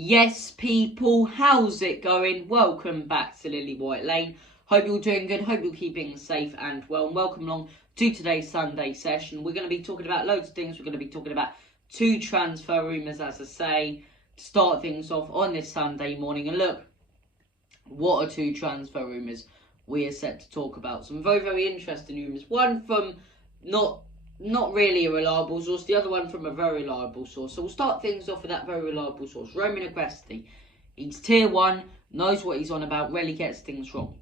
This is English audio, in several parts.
Yes, people, how's it going? Welcome back to Lily White Lane. Hope you're doing good. Hope you're keeping safe and well. And welcome along to today's Sunday session. We're going to be talking about loads of things. We're going to be talking about 2 transfer rumours, as I say, to start things off on this Sunday morning. And look, what are 2 transfer rumours we are set to talk about? Some very, very interesting rumours. One from not really a reliable source, the other one from a very reliable source. So we'll start things off with that very reliable source. Roman Agresti. He's tier 1, knows what he's on about, rarely gets things wrong.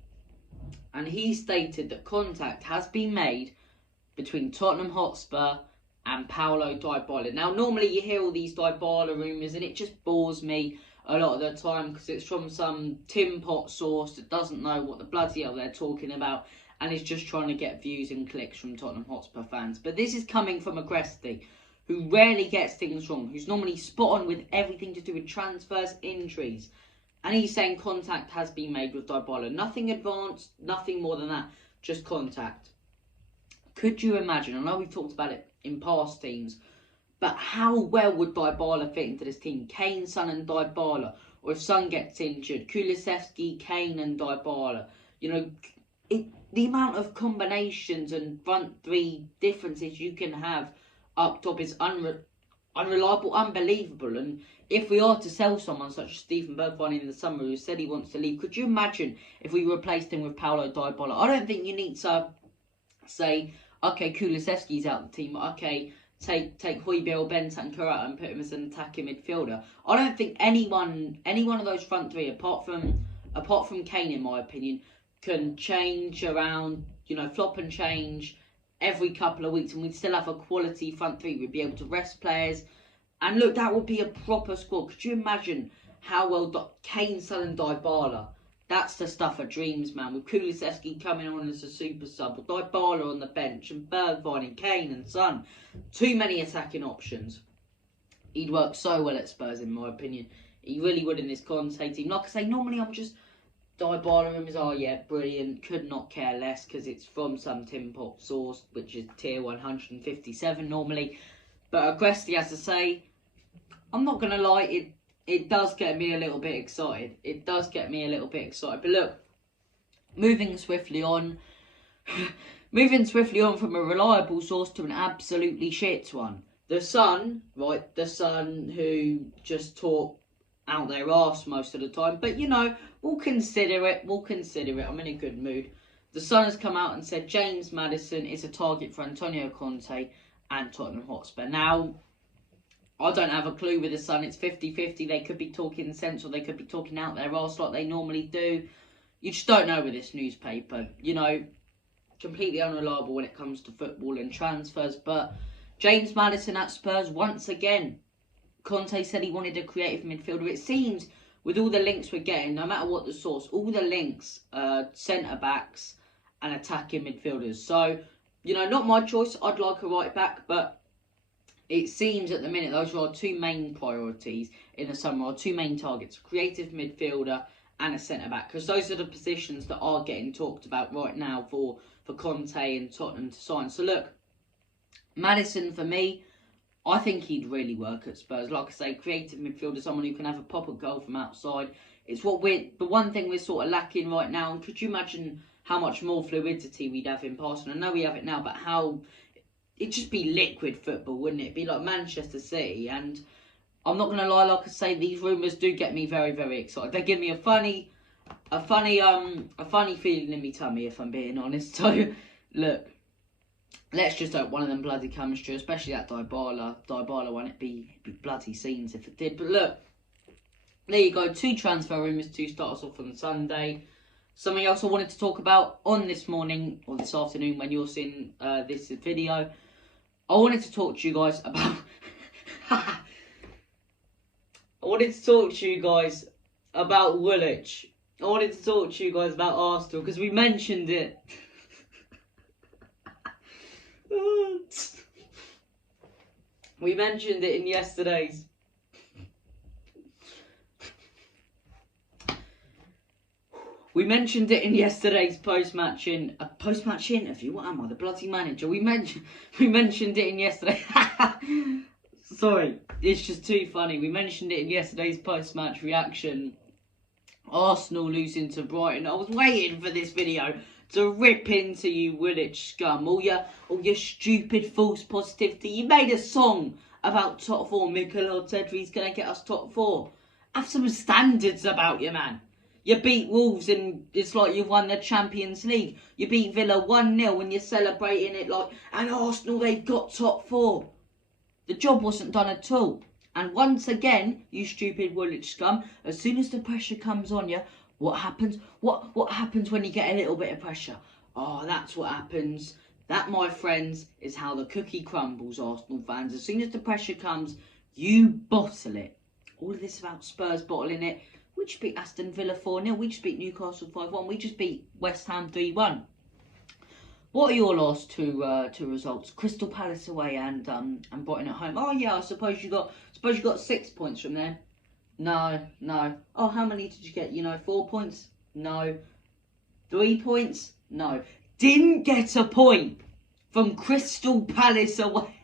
And he stated that contact has been made between Tottenham Hotspur and Paulo Dybala. Now, normally you hear all these Dybala rumours and it just bores me a lot of the time because it's from some tin pot source that doesn't know what the bloody hell they're talking about and is just trying to get views and clicks from Tottenham Hotspur fans. But this is coming from Agresti, who rarely gets things wrong, who's normally spot on with everything to do with transfers, injuries. And he's saying contact has been made with Dybala. Nothing advanced, nothing more than that, just contact. Could you imagine, I know we've talked about it in past teams, but how well would Dybala fit into this team? Kane, Son and Dybala. Or if Son gets injured, Kulusevski, Kane and Dybala. You know, the amount of combinations and front 3 differences you can have up top is unreliable, unbelievable. And if we are to sell someone such as Stephen Bergwijn in the summer who said he wants to leave, could you imagine if we replaced him with Paulo Dybala? I don't think you need to say, okay, Kulusevski's out the team, okay, take Højbjerg, Bentancur out and put him as an attacking midfielder. I don't think any one of those front 3, apart from Kane, in my opinion, can change around, flop and change every couple of weeks, and we'd still have a quality front 3. We'd be able to rest players, and look, that would be a proper squad. Could you imagine how well Kane, Son and Dybala? That's the stuff of dreams, man. With Kulusevski coming on as a super sub, with Dybala on the bench, and Bergwijn and Kane and Son. Too many attacking options. He'd work so well at Spurs, in my opinion. He really would in this Conte team. Like I say, normally I'm just Dybala rumours, oh yeah, brilliant, could not care less because it's from some tin pot source, which is tier 157 normally. But Agresti, as I say, I'm not going to lie, it does get me a little bit excited. It does get me a little bit excited. But look, moving swiftly on from a reliable source to an absolutely shit one. The Sun, right, the Sun who just talk out their arse most of the time, but we'll consider it. I'm in a good mood. The Sun has come out and said James Maddison is a target for Antonio Conte and Tottenham Hotspur. Now, I don't have a clue with the Sun. It's 50-50. They could be talking sense or they could be talking out their arse like they normally do. You just don't know with this newspaper. Completely unreliable when it comes to football and transfers. But James Maddison at Spurs, once again, Conte said he wanted a creative midfielder. It seems, with all the links we're getting, no matter what the source, all the links are centre-backs and attacking midfielders. So, not my choice. I'd like a right-back, but it seems at the minute those are our 2 main priorities in the summer, our 2 main targets, a creative midfielder and a centre-back, because those are the positions that are getting talked about right now for Conte and Tottenham to sign. So, look, Maddison, for me, I think he'd really work at Spurs. Like I say, creative midfielder, someone who can have a pop up goal from outside. It's the one thing we're sort of lacking right now. And could you imagine how much more fluidity we'd have in passing? I know we have it now, but how it'd just be liquid football, wouldn't it? It'd be like Manchester City. And I'm not gonna lie, like I say, these rumours do get me very, very excited. They give me a funny feeling in my tummy, if I'm being honest. So look, let's just hope one of them bloody comes true, especially that Dybala one. It'd be bloody scenes if it did. But look, there you go. 2 transfer rumours to start us off on Sunday. Something else I wanted to talk about on this morning or this afternoon when you're seeing this video. I wanted to talk to you guys about. I wanted to talk to you guys about Woolwich. I wanted to talk to you guys about Arsenal because we mentioned it. We mentioned it in yesterday's post-match interview. What am I, the bloody manager? We mentioned it in yesterday. Sorry, it's just too funny. We mentioned it in yesterday's post-match reaction. Arsenal losing to Brighton. I was waiting for this video to rip into you Woolwich scum. All your stupid false positivity. You made a song about top four. Mikel Arteta's going to get us top four. Have some standards about you, man. You beat Wolves and it's like you won the Champions League. You beat Villa 1-0 and you're celebrating it like, and Arsenal, they've got top four. The job wasn't done at all. And once again, you stupid Woolwich scum, as soon as the pressure comes on you, what happens? What happens when you get a little bit of pressure? Oh, that's what happens. That, my friends, is how the cookie crumbles, Arsenal fans. As soon as the pressure comes, you bottle it. All of this about Spurs bottling it. We just beat Aston Villa 4-0. We just beat Newcastle 5-1. We just beat West Ham 3-1. What are your last two results? Crystal Palace away and Brighton at home. Oh yeah, I suppose you got 6 points from there. No. Oh, how many did you get? 4 points? No. 3 points? No. Didn't get a point from Crystal Palace away.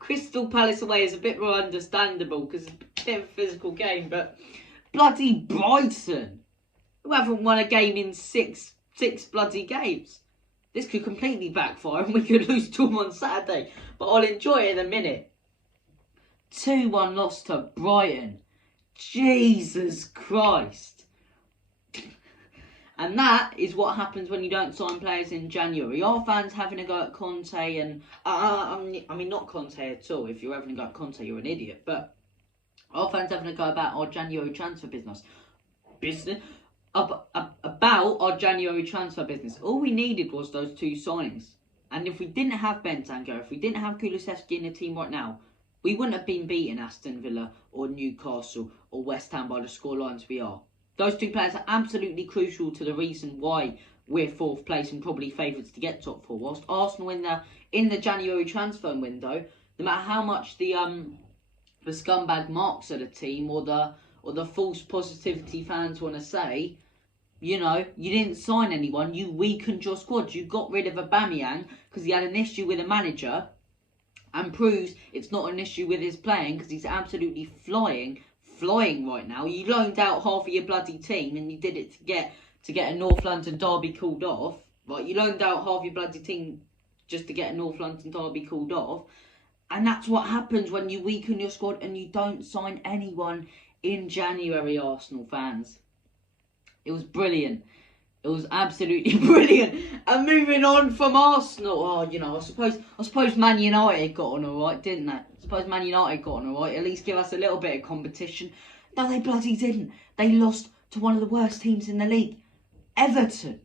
Crystal Palace away is a bit more understandable because it's a bit of a physical game, but bloody Brighton, who haven't won a game in six bloody games. This could completely backfire and we could lose to them on Saturday. But I'll enjoy it in a minute. 2-1 loss to Brighton. Jesus Christ. And that is what happens when you don't sign players in January. Our fans having a go at Conte and... I mean, not Conte at all. If you're having a go at Conte, you're an idiot. But our fans having a go about our January transfer business. About our January transfer business. All we needed was those two signings. And if we didn't have Bentancur, if we didn't have Kulusevski in the team right now, we wouldn't have been beating Aston Villa or Newcastle or West Ham by the scorelines we are. Those two players are absolutely crucial to the reason why we're 4th place and probably favourites to get top 4. Whilst Arsenal in the January transfer window, no matter how much the scumbag marks of the team or the false positivity fans want to say, you didn't sign anyone. You weakened your squad. You got rid of Aubameyang because he had an issue with a manager, and proves it's not an issue with his playing because he's absolutely flying right now. You loaned out half of your bloody team and you did it to get a North London derby called off. Right, you loaned out half your bloody team just to get a North London derby called off. And that's what happens when you weaken your squad and you don't sign anyone in January, Arsenal fans. It was brilliant. It was absolutely brilliant. And moving on from Arsenal, I suppose Man United got on all right, didn't they? I suppose Man United got on all right. At least give us a little bit of competition. No, they bloody didn't. They lost to one of the worst teams in the league, Everton.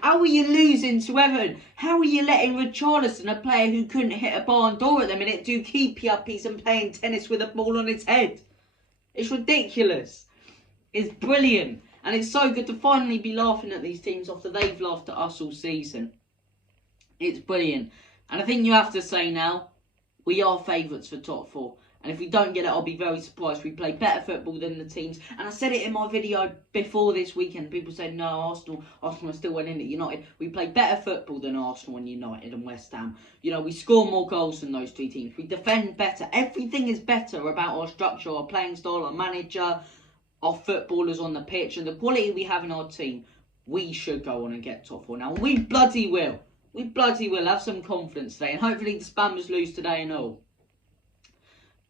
How are you losing to Everton? How are you letting Richarlison, a player who couldn't hit a barn door at the minute, do keepy-uppies and playing tennis with a ball on his head? It's ridiculous. It's brilliant. And it's so good to finally be laughing at these teams after they've laughed at us all season. It's brilliant. And I think you have to say now, we are favourites for top 4. And if we don't get it, I'll be very surprised. We play better football than the teams. And I said it in my video before this weekend. People said, no, Arsenal are still winning at United. We play better football than Arsenal and United and West Ham. We score more goals than those two teams. We defend better. Everything is better about our structure, our playing style, our manager, our footballers on the pitch, and the quality we have in our team. We should go on and get top 4 now. We bloody will. We bloody will have some confidence today. And hopefully the Spammers lose today and all.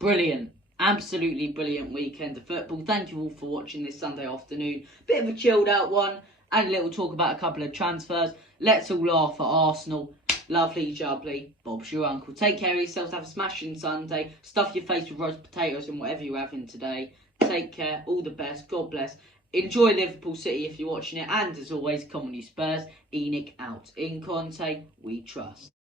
Brilliant. Absolutely brilliant weekend of football. Thank you all for watching this Sunday afternoon. Bit of a chilled out one. And a little talk about a couple of transfers. Let's all laugh at Arsenal. Lovely jubbly. Bob's your uncle. Take care of yourselves. Have a smashing Sunday. Stuff your face with roast potatoes and whatever you're having today. Take care. All the best. God bless. Enjoy Liverpool City if you're watching it. And as always, come on you Spurs. Enoch out. In Conte, we trust.